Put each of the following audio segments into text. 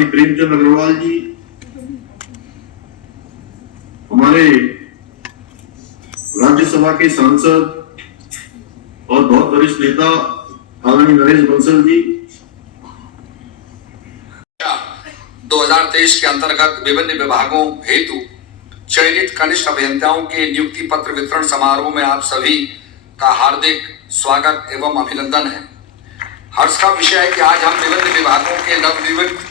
माननीय प्रेमचंद अग्रवाल जी, हमारे राज्यसभा के सांसद और बहुत वरिष्ठ नेता आदरणीय नरेश बंसल जी, 2023 के अंतर्गत विभिन्न विभागों हेतु चयनित कनिष्ठ अभियंताओं के नियुक्ति पत्र वितरण समारोह में आप सभी का हार्दिक स्वागत एवं अभिनंदन है। हर्ष का विषय है कि आज हम विभिन्न विभागों के नवनियुक्त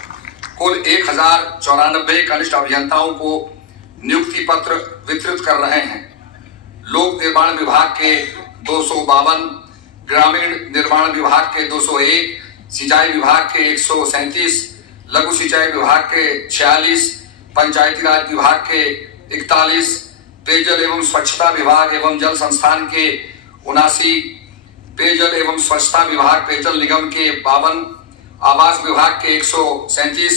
कुल 1094 कनिष्ठ अभियंताओं को नियुक्ति पत्र वितरित कर रहे हैं। लोक निर्माण विभाग के 252, ग्रामीण निर्माण विभाग के 201, सिंचाई विभाग के 137, लघु सिंचाई विभाग के 46, पंचायती राज विभाग के 41, पेयजल एवं स्वच्छता विभाग एवं जल संस्थान के 79, पेयजल एवं स्वच्छता विभाग पेयजल निगम के 52, आवास विभाग के 137,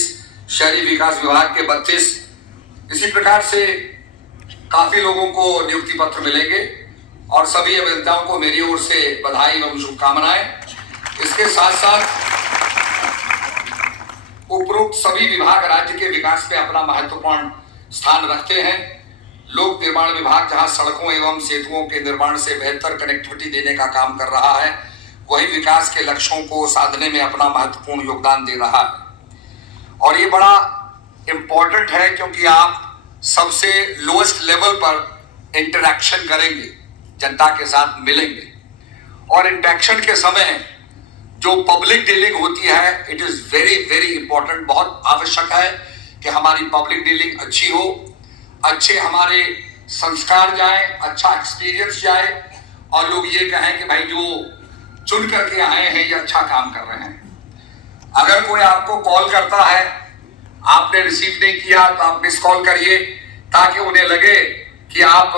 शहरी विकास विभाग के 32। इसी प्रकार से काफी लोगों को नियुक्ति पत्र मिलेंगे और सभी अभियंताओं को मेरी ओर से बधाई एवं शुभकामनाएं। इसके साथ साथ उपरोक्त सभी विभाग राज्य के विकास में अपना महत्वपूर्ण स्थान रखते हैं। लोक निर्माण विभाग जहां सड़कों एवं सेतुओं के निर्माण से बेहतर कनेक्टिविटी देने का काम कर रहा है, वही विकास के लक्ष्यों को साधने में अपना महत्वपूर्ण योगदान दे रहा है। और ये बड़ा इंपॉर्टेंट है क्योंकि आप सबसे लोएस्ट लेवल पर इंटरैक्शन करेंगे, जनता के साथ मिलेंगे और इंटरैक्शन के समय जो पब्लिक डीलिंग होती है, it is very very important. बहुत आवश्यक है कि हमारी पब्लिक डीलिंग अच्छी हो, अच्छे हमारे संस्कार जाए, अच्छा एक्सपीरियंस जाए और लोग ये कहें कि भाई जो चुन करके आए हैं ये अच्छा काम कर रहे हैं। अगर कोई आपको कॉल करता है, आपने रिसीव नहीं किया तो आप मिस कॉल करिए ताकि उन्हें लगे कि आप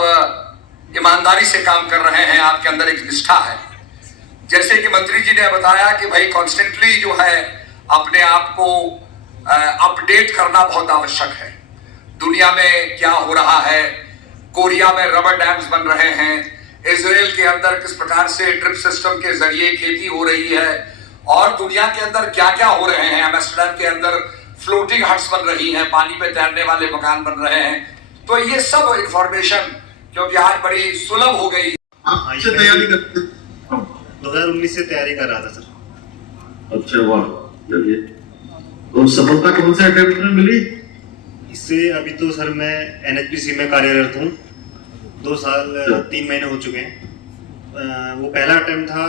ईमानदारी से काम कर रहे हैं, आपके अंदर एक निष्ठा है। जैसे कि मंत्री जी ने बताया कि भाई कॉन्स्टेंटली जो है अपने आप को अपडेट करना बहुत आवश्यक है। दुनिया में क्या हो रहा है, कोरिया में रबर डैम्स बन रहे हैं, इजराइल के अंदर किस प्रकार से ड्रिप सिस्टम के जरिए खेती हो रही है और दुनिया के अंदर क्या क्या हो रहे हैं। एम्स्टर्डम के अंदर फ्लोटिंग हट्स बन रही हैं, पानी पे तैरने वाले मकान बन रहे हैं। तो ये सब इंफॉर्मेशन क्योंकि आज बड़ी सुलभ हो गई। आप से तैयारी करते 2019 से तैयारी कर रहा था सर। अच्छा, वाह, चलिए। तो सफलता कौन से अटेम्प्ट में मिली? इससे अभी तो सर मैं एनएचपीसी में कार्यरत हूँ, 2 साल 3 महीने हो चुके हैं। वो पहला अटेम्प्ट था,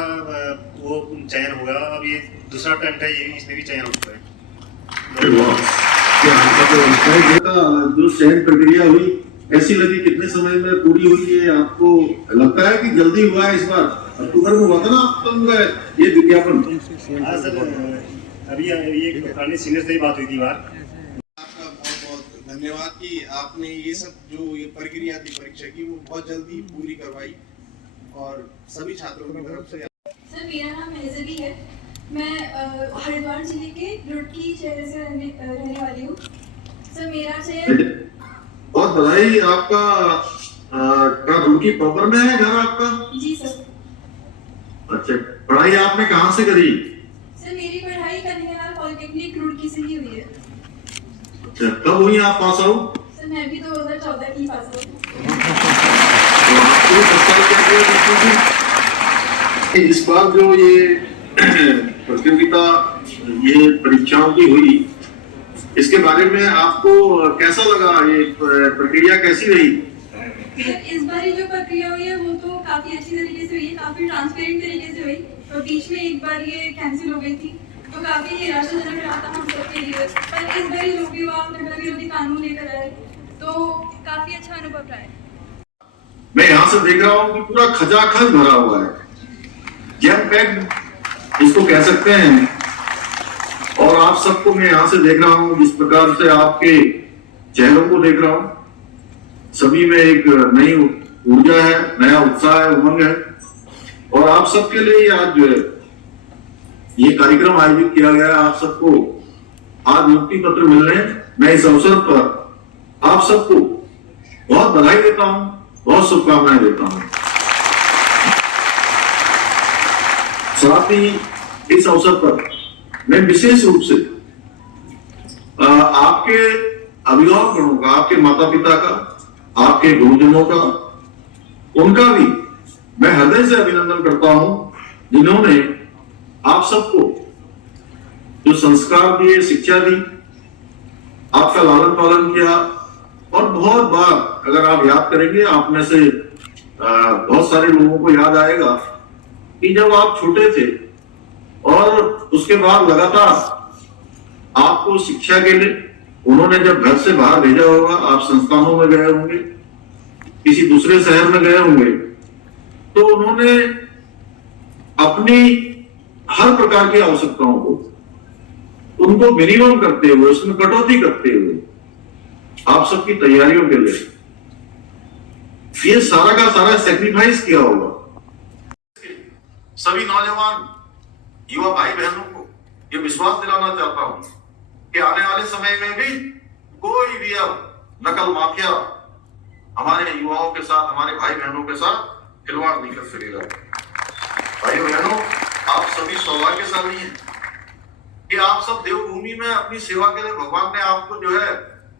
वो चयन होगा। अब ये दूसरा अटेम्प्ट है, ये इसमें भी चयन हो चुका है। जो चयन प्रक्रिया हुई कैसी लगी, कितने समय में पूरी हुई? ये आपको लगता है कि जल्दी हुआ है? इस बार अक्टूबर में हुआ था ना आपका ये विज्ञापन? हाँ सर, अभी ये पुराने सीनियर से ही बात हुई थी बार। आपका बहुत बहुत धन्यवाद कि आपने ये सब जो ये प्रक्रिया थी परीक्षा की वो बहुत जल्दी पूरी करवाई और सभी छात्रों की तरफ से। सर, मेरा नाम महजबी है। मैं हरिद्वार जिले के रुड़की शहर से रहने वाली हूँ। सर, मेरा चयन बहुत बधाई। आपका रुड़की प्रॉपर में है घर आपका? जी सर। अच्छा, पढ़ाई आपने कहाँ से करी? सर, मेरी पढ़ाई कन्हैयालाल पॉलिटेक्निक रुड़की से ही हुई है। अच्छा, कब हुई आप पास आउट? सर, मैं भी 2014 की पास आउट हूँ। तो आपको इस बार जो ये प्रतियोगिता ये परीक्षाओं की हुई, इसके बारे में आपको कैसा लगा? ये प्रक्रिया कैसी रही? इस बार जो प्रक्रिया हुई है वो तो काफी अच्छी तरीके से हुई है, काफी ट्रांसपेरेंट तरीके से हुई। और बीच में एक बार ये कैंसिल हो गई थी तो काफी निराशाजनक रहा था हम सबके लिए। पर इस बार जो भी हुआ, अपने विरोधी कानून लेकर आए तो काफी अच्छा अनुभव रहा है। मैं यहाँ से देख रहा हूँ कि पूरा खचाखच भरा हुआ है, जैम पैक्ड इसको कह सकते हैं। और आप सबको मैं यहाँ से देख रहा हूँ, जिस प्रकार से आपके चेहरों को देख रहा हूँ, सभी में एक नई ऊर्जा है, नया उत्साह है, उमंग है। और आप सबके लिए आज जो है ये कार्यक्रम आयोजित किया गया है। आप सबको आज नियुक्ति पत्र मिल रहे हैं। मैं इस अवसर पर आप सबको बहुत बधाई देता हूँ, बहुत शुभकामनाएं देता हूँ। साथ ही इस अवसर पर मैं विशेष रूप से आपके अभिभावकों का, आपके माता पिता का, आपके गुरुजनों का, उनका भी मैं हृदय से अभिनंदन करता हूं, जिन्होंने आप सबको जो संस्कार दिए, शिक्षा दी, आपका लालन पालन किया। और बहुत बार अगर आप याद करेंगे, आप में से बहुत सारे लोगों को याद आएगा कि जब आप छोटे थे और उसके बाद लगातार आपको शिक्षा के लिए उन्होंने जब घर से बाहर भेजा होगा, आप संस्थानों में गए होंगे, किसी दूसरे शहर में गए होंगे, तो उन्होंने अपनी हर प्रकार की आवश्यकताओं को उनको मिनिमम करते हुए, उसमें कटौती करते हुए आप सबकी तैयारियों के लिए ये सारा का सारा सेक्रीफाइस किया होगा। सभी नौजवान युवा भाई बहनों को ये विश्वास दिलाना चाहता हूं कि आने वाले समय में भी कोई भी अब नकल माफिया हमारे युवाओं के साथ, हमारे भाई बहनों के साथ खिलवाड़ नहीं कर सकेगा। भाइयों बहनों, आप सभी सौभाग्यशाली हैं कि आप सब देवभूमि में अपनी सेवा के लिए भगवान ने आपको जो है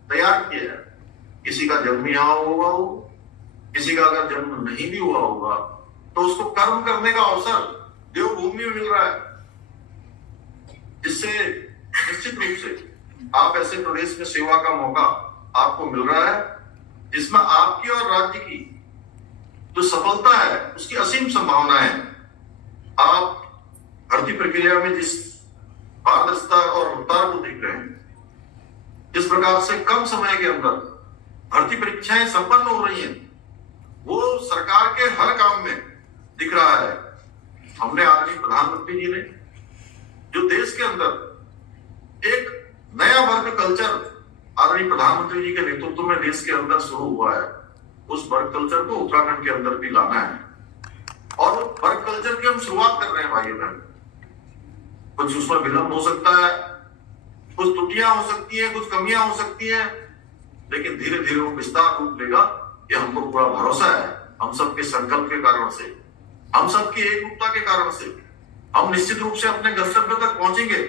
तैयार किया है। किसी का जन्म यहाँ होगा, किसी का अगर जन्म नहीं भी हुआ होगा तो उसको कर्म करने का अवसर देवभूमि में मिल रहा है, जिससे निश्चित रूप से आप ऐसे प्रदेश में सेवा का मौका आपको मिल रहा है जिसमें आपकी और राज्य की जो सफलता है उसकी असीम संभावना है। आप भर्ती प्रक्रिया में जिस पारदर्शिता और रफ्तार को देख रहे हैं, जिस प्रकार से कम समय के अंदर भर्ती परीक्षाएं संपन्न हो रही हैं, वो सरकार के हर काम में दिख रहा है। हमने आदरणीय प्रधानमंत्री जी ने जो देश के अंदर एक नया वर्क कल्चर आदरणीय प्रधानमंत्री जी के नेतृत्व में देश के अंदर शुरू हुआ है, उस वर्क कल्चर को उत्तराखंड के अंदर भी लाना है। और वर्क कल्चर की हम शुरुआत कर रहे हैं भाइयों बहन। कुछ उसमें विलंब हो सकता है, कुछ त्रुटियां हो सकती हैं, कुछ कमियां हो सकती हैं, लेकिन धीरे धीरे वो विस्तार रूप लेगा, ये हमको पूरा भरोसा है। हम सबके संकल्प के कारण से, हम सबकी एकरूपता के कारण से हम निश्चित रूप से अपने गंतव्य तक पहुंचेंगे।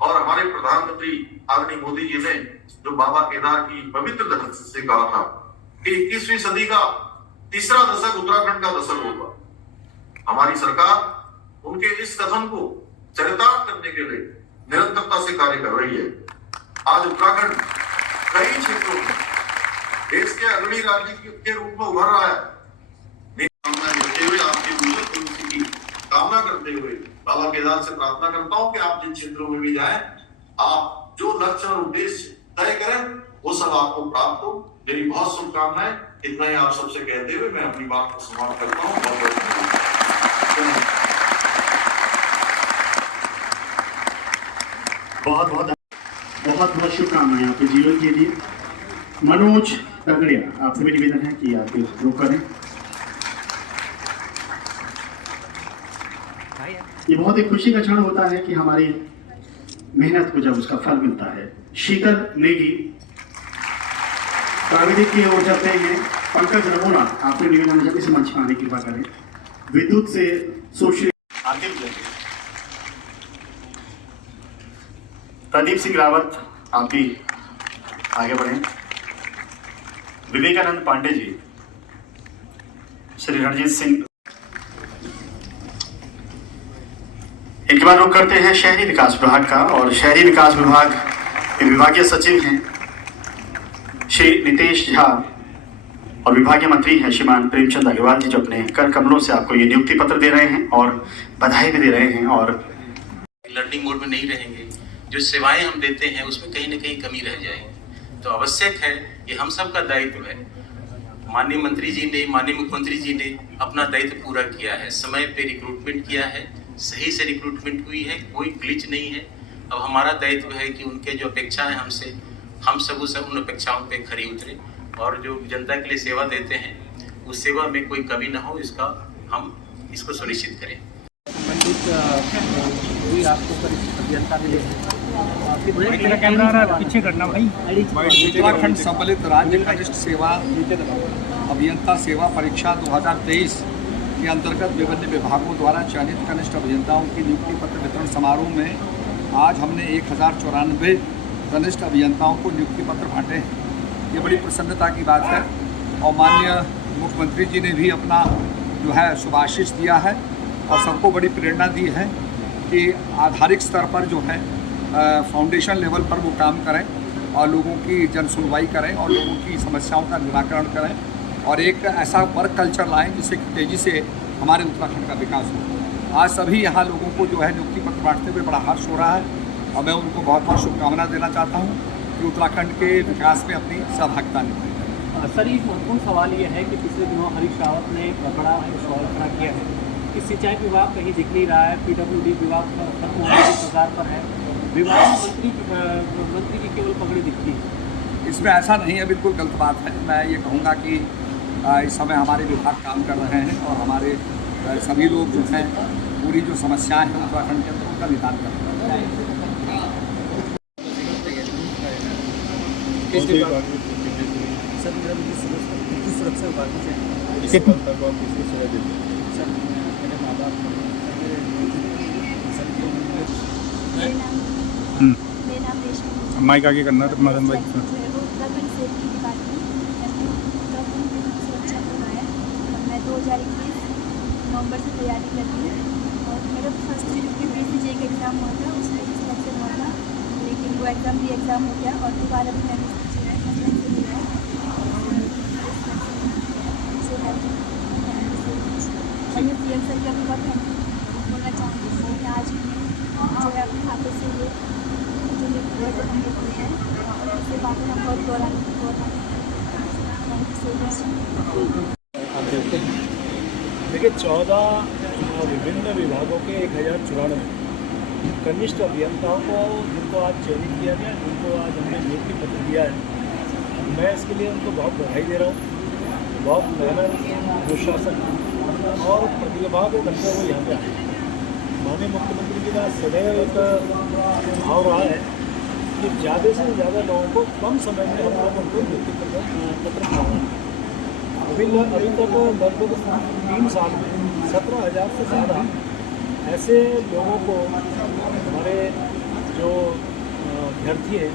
और हमारे प्रधानमंत्री आदरणीय मोदी जी ने जो बाबा केदार की पवित्र धरती से कहा था कि 21वीं सदी का तीसरा दशक उत्तराखंड का दशक होगा, हमारी सरकार उनके इस कथन को चरितार्थ करने के लिए निरंतरता से कार्य कर रही है। आज उत्तराखंड कई क्षेत्रों में देश के अग्रणी राज्य के रूप में उभर रहा है। आपकी कामना करते हुए बाबा केदार से प्रार्थना करता हूं कि आप जिन क्षेत्रों में भी जाएं, आप जो लक्ष्य और उद्देश्य तय करें वो सब आपको प्राप्त हो। मेरी बहुत शुभकामनाएं। इतना ही आप सबसे कहते हुए मैं अपनी बात को समाप्त करता हूं। बहुत बहुत शुभकामनाएं आपके जीवन के लिए। मनोज तगड़िया, आपसे भी निवेदन है कि आप शुरू करें। ये बहुत एक खुशी का क्षण होता है कि हमारी मेहनत को जब उसका फल मिलता है। शीतल नेगी प्राविधिक की ओर जाते हैं। पंकज रमोरा, आपसे निवेदन है जल्दी से मंच पर आने की कृपा करें। विद्युत से सुश्री प्रदीप सिंह रावत, आप भी आगे बढ़ें। विवेकानंद पांडे जी, श्री रणजीत सिंह। इनके बाद रुख करते हैं शहरी विकास विभाग का, और शहरी विकास विभाग के विभागीय सचिव हैं श्री नितेश झा और विभागीय मंत्री हैं श्रीमान प्रेमचंद अग्रवाल जी, जो अपने कर कमलों से आपको ये नियुक्ति पत्र दे रहे हैं और बधाई भी दे रहे हैं। और लर्निंग मोड में नहीं रहेंगे, जो सेवाएं हम देते हैं उसमें कहीं न कहीं कमी रह जाएगी। तो आवश्यक है, ये हम सब का दायित्व है। माननीय मंत्री जी ने, माननीय मुख्यमंत्री जी ने अपना दायित्व पूरा किया है, समय पे रिक्रूटमेंट किया है, सही से रिक्रूटमेंट हुई है, कोई ग्लिच नहीं है। अब हमारा दायित्व है कि उनके जो अपेक्षाएं हमसे, हम सब उन अपेक्षाओं पे खरी उतरे और जो जनता के लिए सेवा देते हैं उस सेवा में कोई कमी ना हो, इसका हम इसको सुनिश्चित करें। पीछे करना भाई। उत्तराखंड सम्मिलित राज्य कनिष्ठ सेवा अभियंता सेवा परीक्षा 2023 के अंतर्गत विभिन्न विभागों द्वारा चयनित कनिष्ठ अभियंताओं की नियुक्ति पत्र वितरण समारोह में आज हमने 1094 कनिष्ठ अभियंताओं को नियुक्ति पत्र बांटे हैं। ये बड़ी प्रसन्नता की बात है और माननीय मुख्यमंत्री जी ने भी अपना जो है शुभाशीष दिया है और सबको बड़ी प्रेरणा दी है कि आधारिक स्तर पर जो है फाउंडेशन लेवल पर वो काम करें और लोगों की जन सुनवाई करें और लोगों की समस्याओं का निराकरण करें और एक ऐसा वर्क कल्चर लाएं जिससे तेज़ी से हमारे उत्तराखंड का विकास हो। आज सभी यहाँ लोगों को जो है नियुक्ति पत्र बांटते हुए बड़ा हर्ष हो रहा है और मैं उनको बहुत बहुत शुभकामना देना चाहता हूँ कि उत्तराखंड के विकास में अपनी सहभागिता निभाएं। सर, एक महत्वपूर्ण सवाल ये है कि पिछले दिनों हरीश रावत ने एक बड़ा सवाल खड़ा किया है कि सिंचाई विभाग कहीं दिख नहीं रहा है, PWD विभाग खत्म होने की कगार पर है, विभाग मंत्री की केवल पगड़ी दिखती है। इसमें ऐसा नहीं है, बिल्कुल गलत बात है। मैं ये कहूँगा कि इस समय हमारे विभाग काम कर रहे हैं और हमारे सभी लोग जो हैं पूरी जो समस्याएं हैं उत्तराखंड के अंदर उनका निदान कर रहे हैं। सर, मेरा सुरक्षा विभाग से सर, मेरे माँ बाप मेरा नाम रेशमी माइक आगे करना तो मदन भाई मैं 2021 नवंबर से तैयारी कर रही हूँ और मेरा फर्स्ट UPSC का एग्ज़ाम हुआ था, उसमें सिलेक्शन हुआ था, लेकिन वो एग्ज़ाम हो गया और दोबारा भी मैंने मैं CM सर का भी बहुत बोलना चाहूँगी कि आज जो है अपने हाथों से ये जो हम लोग हुए हैं उससे बातें हम बहुत गौरवान्वित। देखिए, 14 विभिन्न विभागों के 1094 कनिष्ठ अभियंताओं को जिनको आज चयनित किया गया, जिनको आज हमने नियुक्ति पत्र दिया है, मैं इसके लिए उनको बहुत बधाई दे रहा हूँ। बहुत मेहनत, अनुशासन और प्रतिभा के दमों को यहाँ पे आए। माननीय मुख्यमंत्री जी का सदैव एक भाव रहा है कि ज़्यादा से ज़्यादा लोगों को कम समय में हम लोग उनको नियुक्ति पत्र पाएँ। अभी तक लगभग 3 साल में 17,000 से ज़्यादा ऐसे लोगों को हमारे जो अभ्यर्थी हैं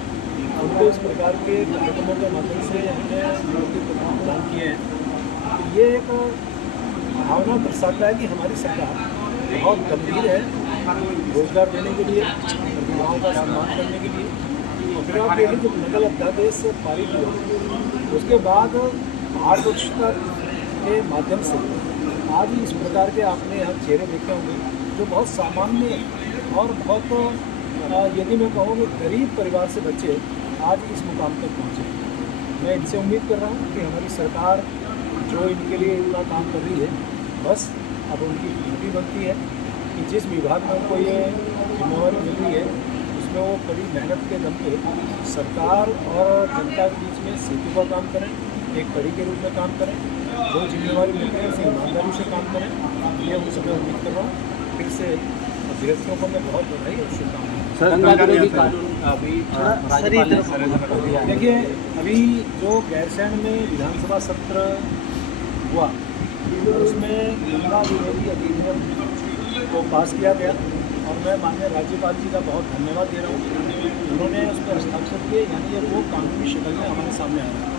उनको इस प्रकार के कार्यक्रमों के माध्यम से हमने नियुक्ति पत्र प्रदान किए हैं। ये एक भावना दर्शाता है कि हमारी सरकार बहुत गंभीर है रोजगार देने के लिए, प्रतिभाओं का सम्मान करने के लिए। और फिर आप देखिए, जब नकल अध्यादेश पारित हुआ उसके बाद पारदर्शिता के माध्यम से आज इस प्रकार के आपने यहाँ चेहरे देखे होंगे जो बहुत सामान्य और बहुत यदि मैं कहूँ कि गरीब परिवार से बच्चे आज इस मुकाम तक पहुँचे। मैं इनसे उम्मीद कर रहा हूँ कि हमारी सरकार जो इनके लिए इतना काम कर रही है, बस अब उनकी ड्यूटी बनती है कि जिस विभाग में उनको ये जिम्मेवारी मिल रही है उसमें वो कड़ी मेहनत के दम पे सरकार और जनता के बीच में सेतु का काम करें, एक कड़ी के रूप में काम करें, जो जिम्मेवारी मिल रही है उसे ईमानदारी से काम करें। ये उनसे मैं उम्मीद कर रहा हूँ। फिर से अभ्यर्थियों को मैं बहुत बधाई और शुभकामनाएं। देखिए, अभी जो गैरसैंण में विधानसभा सत्र हुआ उसमें गंगा विरोधी अधिनियम को पास किया गया और मैं माननीय राज्यपाल जी का बहुत धन्यवाद दे रहा हूँ। उन्होंने उस पर हस्ताक्षर किए, यानी ये वो कानूनी शक्ल में हमारे सामने आ रहा है।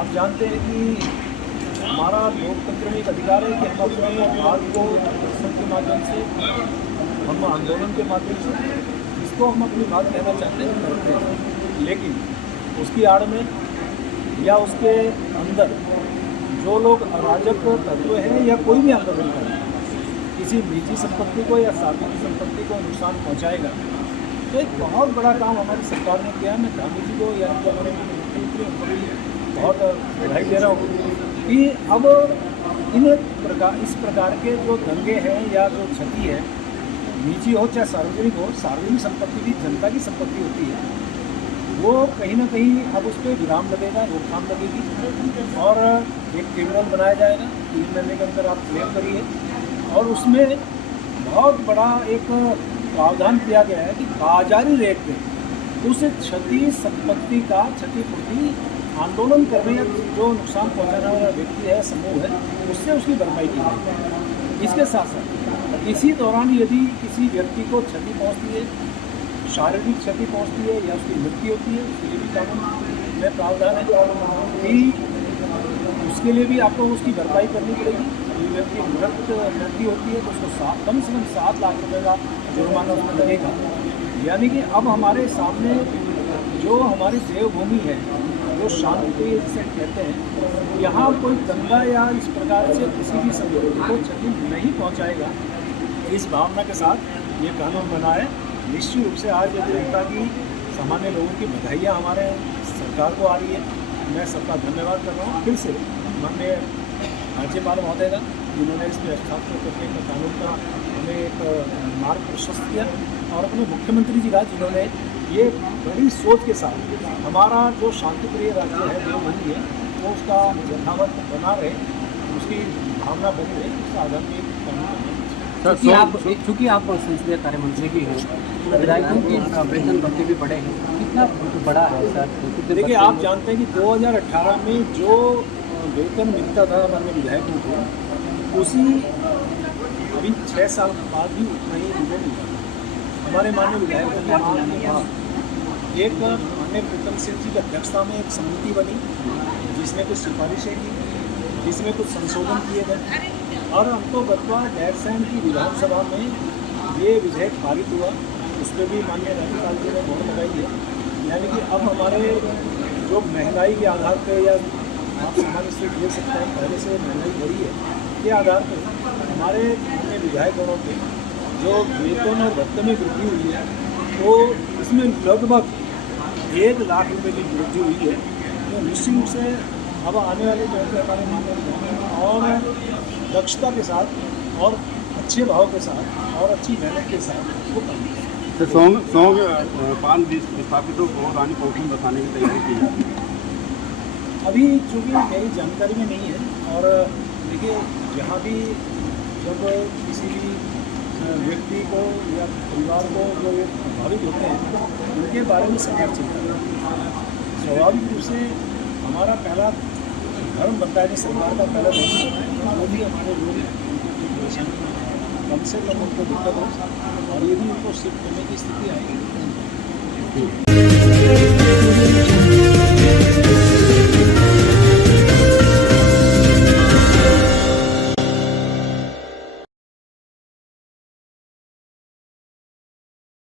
आप जानते हैं कि हमारा लोकतंत्र में एक अधिकार है कि हम अपने बात को प्रदर्शन के माध्यम से, हम आंदोलन के माध्यम से जिसको हम अपनी बात कहना चाहते हैं करते हैं, लेकिन उसकी आड़ में या उसके अंदर जो लोग अराजक तत्व हैं या कोई भी आंदोलन करें, किसी निजी संपत्ति को या सार्वजनिक संपत्ति को नुकसान पहुंचाएगा, तो एक बहुत बड़ा काम हमारी सरकार ने किया। मैं गांधी जी को या हमारे मुख्यमंत्री को भी बहुत बधाई दे रहा हूँ कि अब इस प्रकार के जो दंगे हैं या जो क्षति है, निजी हो चाहे सार्वजनिक हो, सार्वजनिक संपत्ति भी जनता की संपत्ति होती है, वो कहीं ना कहीं अब उस पर विराम लगेगा, रोकथाम लगेगी और एक ट्रिब्यूनल बनाया जाएगा। 3 महीने के अंदर आप क्लेम करिए और उसमें बहुत बड़ा एक प्रावधान किया गया है कि बाजारी रेट में उस क्षति संपत्ति का क्षतिपूर्ति आंदोलन करने या जो नुकसान पहुंचाने वाला व्यक्ति है, समूह है, उससे उसकी भरपाई की जाएगी। इसके साथ साथ इसी दौरान यदि किसी व्यक्ति को क्षति पहुंचती है, शारीरिक क्षति पहुंचती है या उसकी मृत्यु होती है, उसके लिए भी कानून में प्रावधान है कि उसके लिए भी आपको उसकी भरपाई करनी पड़ेगी। यदि व्यक्ति मृत्यु होती है तो उसको कम से कम 7 लाख रुपए का जुर्माना उसमें लगेगा। यानी कि अब हमारे सामने जो हमारी देवभूमि है, जो शांति जिसे कहते हैं, यहाँ कोई दंगा या इस प्रकार से किसी भी संगठन को क्षति नहीं पहुँचाएगा, इस भावना के साथ ये कानून बना है। निश्चित रूप से आज जनता की, सामान्य लोगों की बधाइयाँ हमारे सरकार को आ रही है। मैं सबका धन्यवाद कर रहा हूँ फिर से माननीय राज्यपाल महोदय का, जिन्होंने इस पर हस्ताक्षर करके एक कानून का हमें एक मार्ग प्रशस्त किया, और अपने मुख्यमंत्री जी का, जिन्होंने ये बड़ी सोच के साथ हमारा जो शांतिप्रिय राज्य है, देवभूमि है, वो उसका यथावत बना रहे, उसकी भावना बनी रहे, उसका आधार में एक कानून। चूँकि आप संसदीय कार्य मंत्री भी हैं, विधायकों की वेतन भत्ते भी बढ़े हैं, कितना बड़ा है सर? देखिए, आप जानते हैं कि 2018 में जो वेतन मिलता था हमारे विधायकों को, उसी अभी 6 साल बाद भी उतना ही वेतन मिला। हमारे माननीय विधायकों ने मांग किया, एक माननीय प्रीतम सिंह जी की अध्यक्षता में एक समिति बनी, जिसने कुछ सिफारिशें की, जिसमें कुछ संशोधन किए गए, और हमको गतवा गैरसैंण की विधानसभा में ये विधेयक पारित हुआ। उस पर भी माननीय राज्यपाल जी ने मोहर लगाई है। यानी कि अब हमारे जो महंगाई के आधार पर, या आप सामान्य से देख सकते हैं, पहले से महंगाई बढ़ी है, के आधार पर हमारे माननीय विधायकगणों के जो वेतन और भत्ते में वृद्धि हुई है, तो इसमें लगभग 1 लाख रुपए की वृद्धि हुई है। तो निश्चित रूप से अब आने वाले जो है हमारे माननीय और दक्षता के साथ और अच्छे भाव के साथ और अच्छी मेहनत के साथ वो करना है। सौ 5 विस्थापितों को रानी पोखरी बसाने की तैयारी की जाती है। अभी चूँकि मेरी जानकारी में नहीं है, और देखिए, जहाँ भी जब किसी भी व्यक्ति को या परिवार को जो प्रभावित होते हैं, उनके बारे में सरकार चिंता करती है। स्वाभाविक रूप से हमारा पहला धर्म बनता है कि सरकार का पहला धर्म होता है, वो भी हमारे लोग कम से कम उनको दिक्कत हो, और यदि उनको शिफ्ट करने की स्थिति आएगी